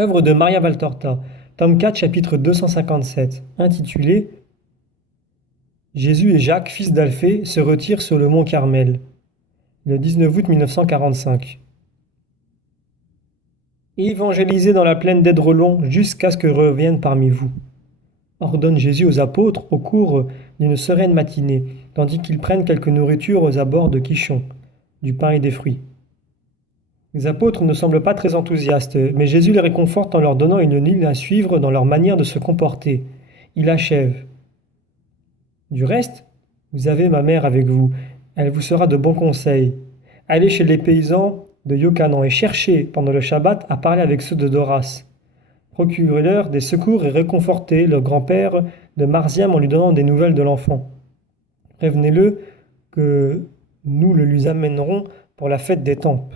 Œuvre de Maria Valtorta, tome 4, chapitre 257, intitulé Jésus et Jacques, fils d'Alphée, se retirent sur le mont Carmel, le 19 août 1945. Évangélisez dans la plaine d'Édrelon jusqu'à ce que revienne parmi vous, ordonne Jésus aux apôtres au cours d'une sereine matinée, tandis qu'ils prennent quelque nourriture aux abords de Kishon, du pain et des fruits. Les apôtres ne semblent pas très enthousiastes, mais Jésus les réconforte en leur donnant une ligne à suivre dans leur manière de se comporter. Il achève. Du reste, vous avez ma mère avec vous. Elle vous sera de bons conseils. Allez chez les paysans de Yocanan et cherchez, pendant le Shabbat, à parler avec ceux de Doras. Procurez-leur des secours et réconfortez le grand-père de Marziam en lui donnant des nouvelles de l'enfant. Prévenez-le que nous le lui amènerons pour la fête des tempes.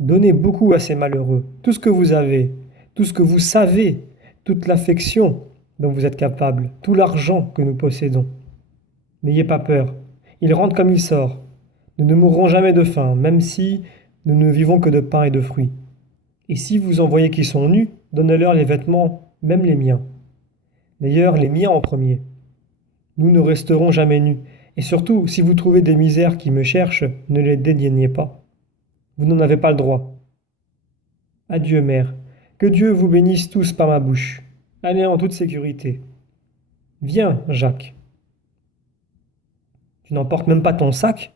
Donnez beaucoup à ces malheureux, tout ce que vous avez, tout ce que vous savez, toute l'affection dont vous êtes capable, tout l'argent que nous possédons. N'ayez pas peur, il rentre comme il sort. Nous ne mourrons jamais de faim, même si nous ne vivons que de pain et de fruits. Et si vous en voyez qui sont nus, donnez-leur les vêtements, même les miens. D'ailleurs, les miens en premier. Nous ne resterons jamais nus. Et surtout, si vous trouvez des misères qui me cherchent, ne les dédaignez pas. Vous n'en avez pas le droit. Adieu, mère. Que Dieu vous bénisse tous par ma bouche. Allez en toute sécurité. Viens, Jacques. Tu n'emportes même pas ton sac?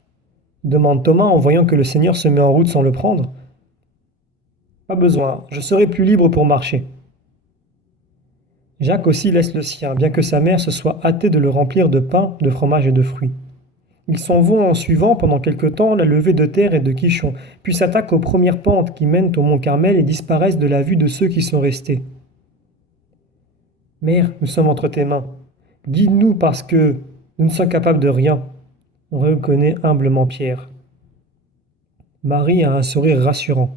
Demande Thomas en voyant que le Seigneur se met en route sans le prendre. Pas besoin, je serai plus libre pour marcher. Jacques aussi laisse le sien, bien que sa mère se soit hâtée de le remplir de pain, de fromage et de fruits. Ils s'en vont en suivant pendant quelque temps la levée de terre et de Kishon, puis s'attaquent aux premières pentes qui mènent au mont Carmel et disparaissent de la vue de ceux qui sont restés. Mère, nous sommes entre tes mains. Guide-nous parce que nous ne sommes capables de rien, reconnaît humblement Pierre. Marie a un sourire rassurant.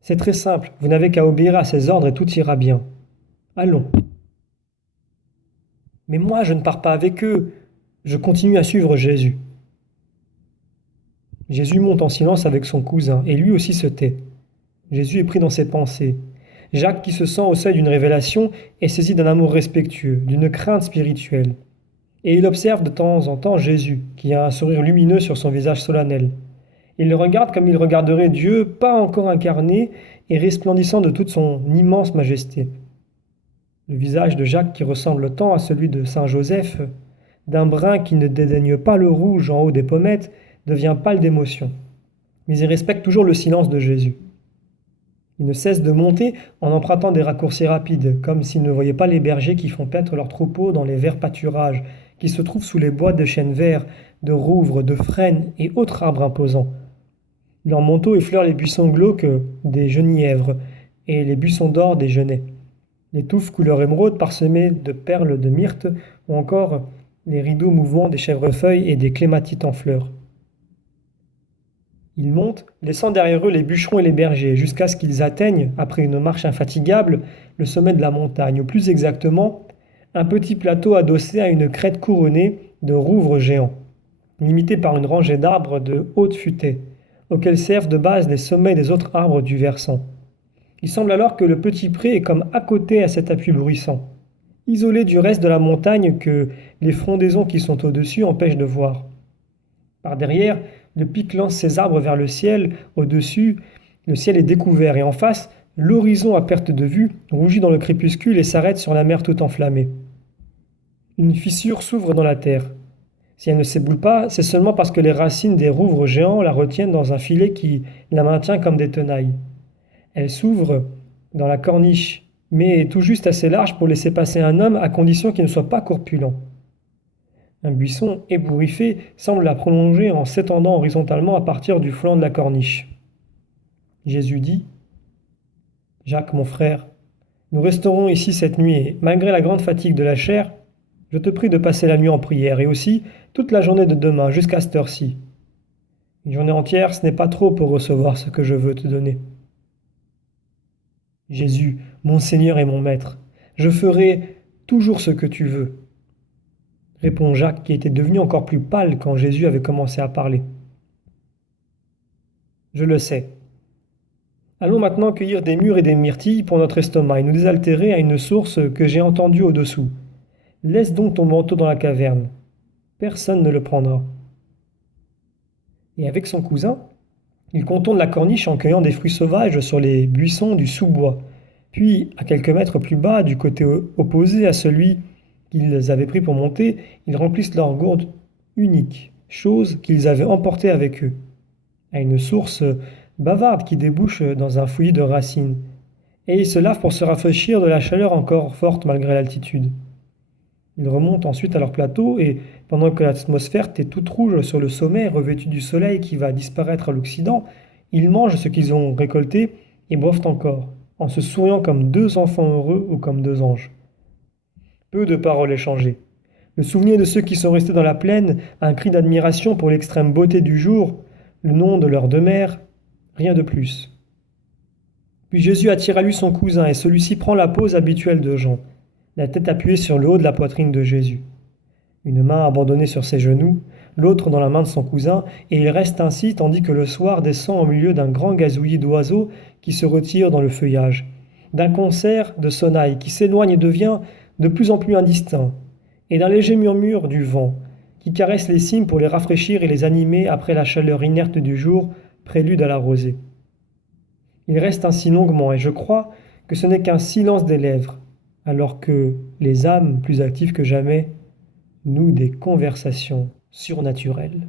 C'est très simple, vous n'avez qu'à obéir à ses ordres et tout ira bien. Allons. Mais moi, je ne pars pas avec eux. Je continue à suivre Jésus. Jésus monte en silence avec son cousin, et lui aussi se tait. Jésus est pris dans ses pensées. Jacques, qui se sent au seuil d'une révélation, est saisi d'un amour respectueux, d'une crainte spirituelle. Et il observe de temps en temps Jésus, qui a un sourire lumineux sur son visage solennel. Il le regarde comme il regarderait Dieu, pas encore incarné et resplendissant de toute son immense majesté. Le visage de Jacques, qui ressemble tant à celui de saint Joseph, d'un brun qui ne dédaigne pas le rouge en haut des pommettes, devient pâle d'émotion. Mais il respecte toujours le silence de Jésus. Il ne cesse de monter en empruntant des raccourcis rapides, comme s'il ne voyait pas les bergers qui font paître leurs troupeaux dans les verts pâturages, qui se trouvent sous les bois de chênes verts, de rouvres, de frênes et autres arbres imposants. Leur manteau effleure les buissons glauques des genièvres et les buissons d'or des genêts, les touffes couleur émeraude parsemées de perles de myrte ou encore les rideaux mouvants des chèvrefeuilles et des clématites en fleurs. Ils montent, laissant derrière eux les bûcherons et les bergers, jusqu'à ce qu'ils atteignent, après une marche infatigable, le sommet de la montagne, ou plus exactement, un petit plateau adossé à une crête couronnée de rouvres géants, limité par une rangée d'arbres de haute futaies, auxquels servent de base les sommets des autres arbres du versant. Il semble alors que le petit pré est comme à côté à cet appui bruissant, isolé du reste de la montagne que les frondaisons qui sont au-dessus empêchent de voir. Par derrière, le pic lance ses arbres vers le ciel, au-dessus, le ciel est découvert et en face, l'horizon à perte de vue rougit dans le crépuscule et s'arrête sur la mer toute enflammée. Une fissure s'ouvre dans la terre. Si elle ne s'éboule pas, c'est seulement parce que les racines des rouvres géants la retiennent dans un filet qui la maintient comme des tenailles. Elle s'ouvre dans la corniche, mais est tout juste assez large pour laisser passer un homme à condition qu'il ne soit pas corpulent. Un buisson ébouriffé semble la prolonger en s'étendant horizontalement à partir du flanc de la corniche. Jésus dit : « Jacques, mon frère, nous resterons ici cette nuit et, malgré la grande fatigue de la chair, je te prie de passer la nuit en prière et aussi toute la journée de demain jusqu'à cette heure-ci. Une journée entière, ce n'est pas trop pour recevoir ce que je veux te donner. Jésus, mon Seigneur et mon Maître, je ferai toujours ce que tu veux, répond Jacques, qui était devenu encore plus pâle quand Jésus avait commencé à parler. Je le sais. Allons maintenant cueillir des mûres et des myrtilles pour notre estomac et nous désaltérer à une source que j'ai entendue au-dessous. Laisse donc ton manteau dans la caverne. Personne ne le prendra. Et avec son cousin, il contourne la corniche en cueillant des fruits sauvages sur les buissons du sous-bois. Puis, à quelques mètres plus bas, du côté opposé à celui qu'ils avaient pris pour monter, ils remplissent leur gourde unique, chose qu'ils avaient emportée avec eux, à une source bavarde qui débouche dans un fouillis de racines. Et ils se lavent pour se rafraîchir de la chaleur encore forte malgré l'altitude. Ils remontent ensuite à leur plateau et, pendant que l'atmosphère est toute rouge sur le sommet revêtu du soleil qui va disparaître à l'Occident, ils mangent ce qu'ils ont récolté et boivent encore, en se souriant comme deux enfants heureux ou comme deux anges. Peu de paroles échangées. Le souvenir de ceux qui sont restés dans la plaine, un cri d'admiration pour l'extrême beauté du jour, le nom de leur demeure, rien de plus. Puis Jésus attire à lui son cousin et celui-ci prend la pose habituelle de Jean, la tête appuyée sur le haut de la poitrine de Jésus. Une main abandonnée sur ses genoux, l'autre dans la main de son cousin, et il reste ainsi tandis que le soir descend au milieu d'un grand gazouillis d'oiseaux qui se retirent dans le feuillage, d'un concert de sonnailles qui s'éloigne et devient de plus en plus indistinct, et d'un léger murmure du vent qui caresse les cimes pour les rafraîchir et les animer après la chaleur inerte du jour, prélude à la rosée. Il reste ainsi longuement, et je crois que ce n'est qu'un silence des lèvres, alors que les âmes, plus actives que jamais, nouent des conversations surnaturelles.